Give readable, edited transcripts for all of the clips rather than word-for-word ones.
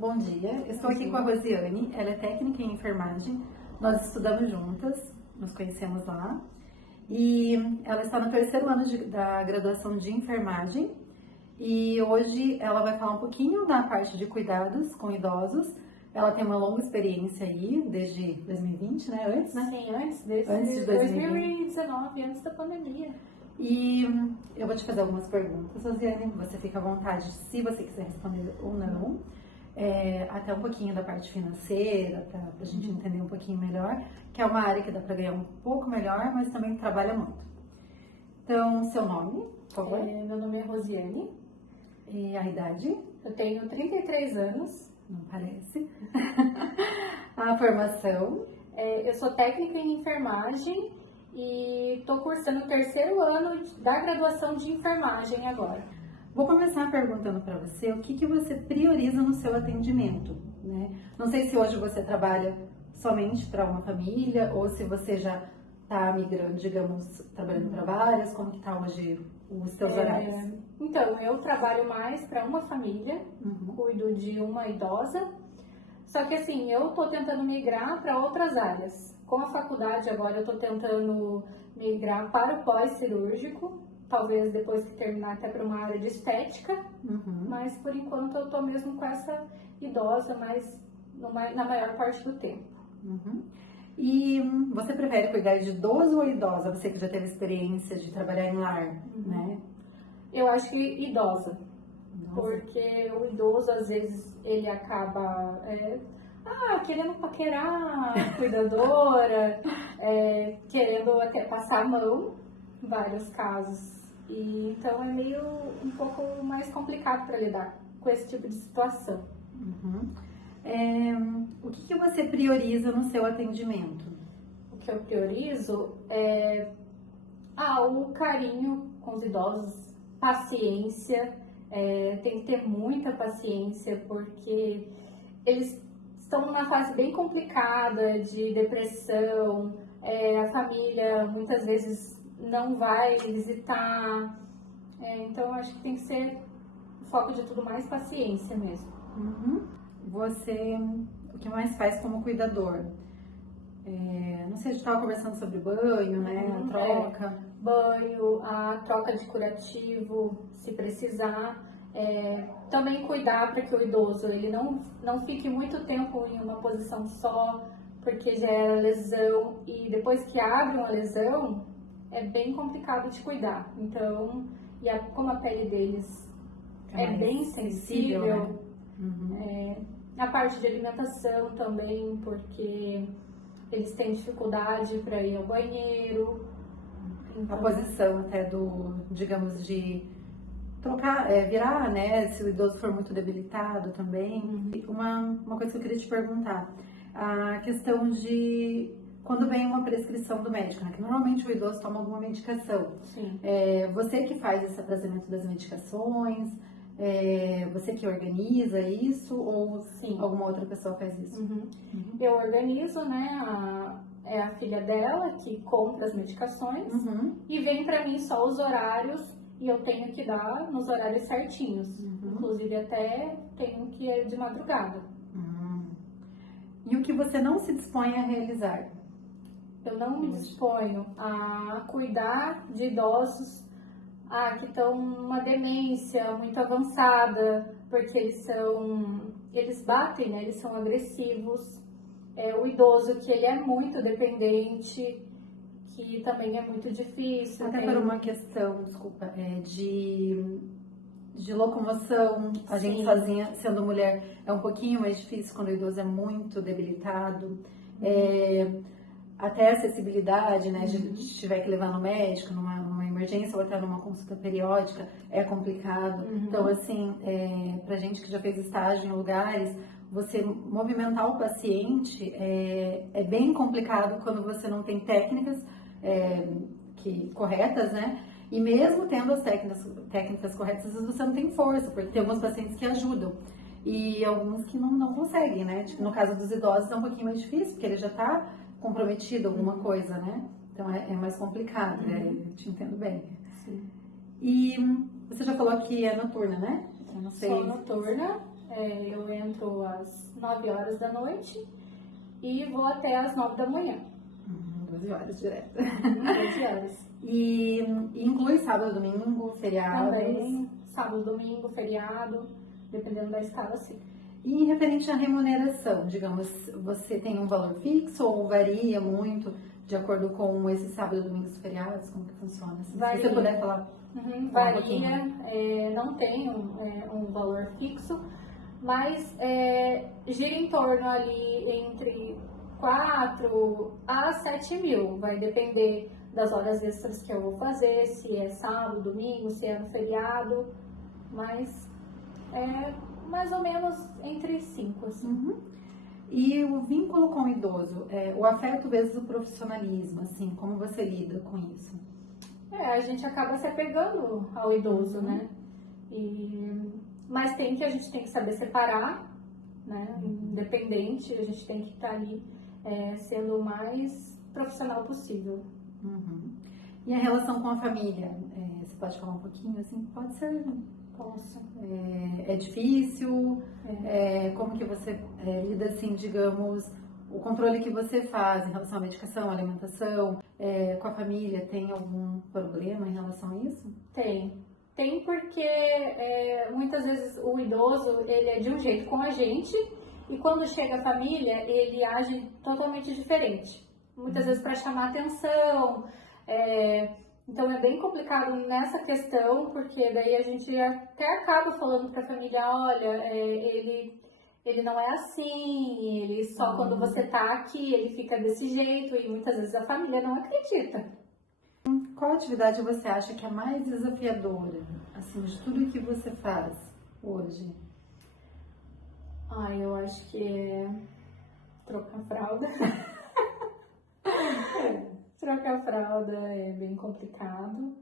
Bom dia, estou aqui com a Rosiane, ela é técnica em enfermagem, nós estudamos juntas, nos conhecemos lá, e ela está no terceiro ano da graduação de enfermagem, e hoje ela vai falar um pouquinho da parte de cuidados com idosos. Ela tem uma longa experiência aí, desde 2020, né? Antes, né? Sim, antes de 2019, antes da pandemia. E eu vou te fazer algumas perguntas, Rosiane, você fica à vontade se você quiser responder ou não. Até um pouquinho da parte financeira, para a gente entender um pouquinho melhor, que é uma área que dá para ganhar um pouco melhor, mas também trabalha muito. Então, seu nome, por favor? Meu nome é Rosiane. E a idade? Eu tenho 33 anos. Não parece. A formação? Eu sou técnica em enfermagem e estou cursando o terceiro ano da graduação de enfermagem agora. Vou começar perguntando para você o que você prioriza no seu atendimento, né? Não sei se hoje você trabalha somente para uma família ou se você já está migrando, digamos, trabalhando para várias, como que está hoje os seus horários? Então, eu trabalho mais para uma família, cuido de uma idosa, só que assim, eu estou tentando migrar para outras áreas. Com a faculdade agora eu estou tentando migrar para o pós-cirúrgico, talvez depois que terminar até para uma área de estética, mas por enquanto eu estou mesmo com essa idosa, mas na maior parte do tempo. E você prefere cuidar de idoso ou idosa? Você que já teve experiência de trabalhar em lar, né? Eu acho que idosa, porque o idoso às vezes ele acaba querendo paquerar a cuidadora, querendo até passar a mão, em vários casos. E então é meio um pouco mais complicado para lidar com esse tipo de situação. O que você prioriza no seu atendimento? O que eu priorizo é o carinho com os idosos, paciência, tem que ter muita paciência porque eles estão numa fase bem complicada de depressão, a família muitas vezes não vai visitar, então acho que tem que ser o foco de tudo mais paciência mesmo. Você, o que mais faz como cuidador? Não sei, a gente estava conversando sobre banho, né? A troca. Banho, a troca de curativo, se precisar. Também cuidar para que o idoso ele não fique muito tempo em uma posição só, porque gera lesão e depois que abre uma lesão é bem complicado de cuidar. Então, como a pele deles é bem sensível, né? A parte de alimentação também, porque eles têm dificuldade para ir ao banheiro. Então, a posição até digamos, de trocar, virar, né? Se o idoso for muito debilitado também. Uma coisa que eu queria te perguntar, a questão de quando vem uma prescrição do médico, né? Que normalmente o idoso toma alguma medicação. Sim. Você que faz esse atrasamento das medicações, você que organiza isso ou alguma outra pessoa faz isso? Eu organizo, né? É a filha dela que compra as medicações e vem para mim só os horários e eu tenho que dar nos horários certinhos. Inclusive até tenho que ir de madrugada. E o que você não se dispõe a realizar? Eu não me disponho a cuidar de idosos que estão numa demência muito avançada, porque eles batem, né? Eles são agressivos. O idoso que ele é muito dependente, que também é muito difícil. Até por uma questão, desculpa, de locomoção, a gente sozinha, sendo mulher, é um pouquinho mais difícil quando o idoso é muito debilitado. Até acessibilidade, né? De tiver que levar no médico, numa emergência ou até numa consulta periódica, é complicado. Então, assim, pra gente que já fez estágio em lugares, você movimentar o paciente é bem complicado quando você não tem técnicas corretas, né? E mesmo tendo as técnicas corretas, às vezes você não tem força, porque tem alguns pacientes que ajudam. E alguns que não conseguem, né? Tipo, no caso dos idosos é um pouquinho mais difícil, porque ele já está comprometido alguma coisa, né? Então é mais complicado, eu te entendo bem. Sim. E você já falou que é noturna, né? Eu não sei. Sou noturna, Eu entro às 9 horas da noite e vou até às 9 da manhã. 12 horas direto. 12 horas. E inclui sábado, domingo, feriados? Também, sábado, domingo, feriado, dependendo da escala, sim. E referente à remuneração, digamos, você tem um valor fixo ou varia muito de acordo com esse sábado, domingo, feriados? Como que funciona? Se você puder falar. Varia, não tem um valor fixo, mas gira em torno ali entre 4 a 7 mil. Vai depender das horas extras que eu vou fazer, se é sábado, domingo, se é no feriado, mas é mais ou menos entre 5, assim. E o vínculo com o idoso, o afeto vezes o profissionalismo, assim, como você lida com isso? A gente acaba se apegando ao idoso, né? Mas a gente tem que saber separar, né? Independente, a gente tem que estar ali sendo o mais profissional possível. E a relação com a família? Você pode falar um pouquinho, assim? Pode ser. Posso. É difícil? Como que você lida, assim, digamos, o controle que você faz em relação à medicação, à alimentação, com a família, tem algum problema em relação a isso? Tem porque muitas vezes o idoso, ele é de um jeito com a gente e quando chega a família, ele age totalmente diferente. Muitas vezes para chamar atenção, então é bem complicado nessa questão, porque daí a gente até acaba falando para a família, olha, ele não é assim, ele só quando você tá aqui, ele fica desse jeito, e muitas vezes a família não acredita. Qual atividade você acha que é mais desafiadora, assim, de tudo que você faz hoje? Eu acho que é trocar fralda. Trocar fralda é bem complicado.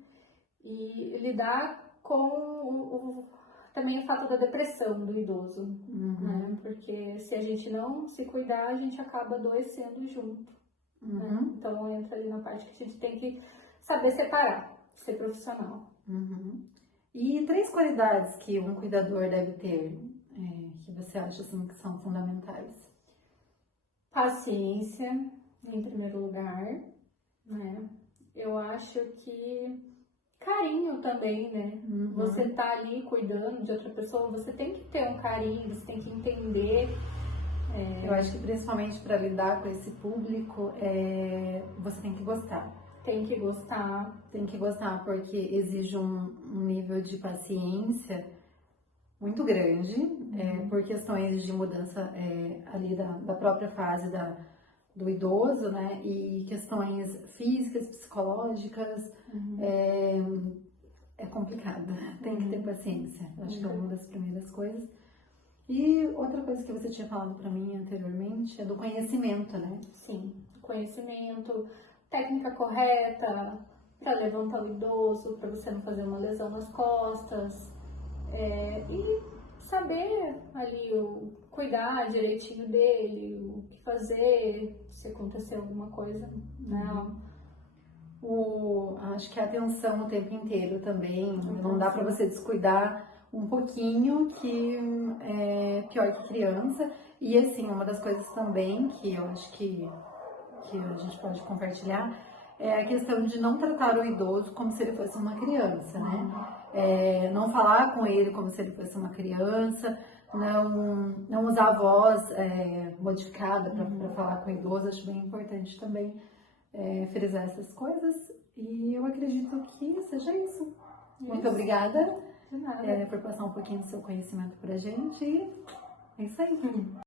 E lidar com também o fato da depressão do idoso, né? Porque se a gente não se cuidar, a gente acaba adoecendo junto. Né? Então entra ali na parte que a gente tem que saber separar, ser profissional. E 3 qualidades que um cuidador deve ter, que você acha assim, que são fundamentais? Paciência, em primeiro lugar, né? Eu acho que carinho também, né? Você tá ali cuidando de outra pessoa, você tem que ter um carinho, você tem que entender. Eu acho que principalmente para lidar com esse público, você tem que gostar. Tem que gostar. Tem que gostar, porque exige um nível de paciência muito grande, por questões de mudança ali da própria fase do idoso, né? E questões físicas, psicológicas, é complicado. Tem que ter paciência. Eu acho que é uma das primeiras coisas. E outra coisa que você tinha falado para mim anteriormente é do conhecimento, né? Sim, conhecimento, técnica correta para levantar o idoso, para você não fazer uma lesão nas costas, e saber ali cuidar direitinho dele, o que fazer se acontecer alguma coisa, né? Acho que a atenção o tempo inteiro também, não dá para você descuidar um pouquinho, que é pior que criança. E assim, uma das coisas também que eu acho que a gente pode compartilhar é a questão de não tratar o idoso como se ele fosse uma criança, né? Não falar com ele como se ele fosse uma criança, não usar a voz modificada para falar com o idoso. Acho bem importante também frisar essas coisas, e eu acredito que seja isso. Muito obrigada por passar um pouquinho do seu conhecimento pra gente, e é isso aí.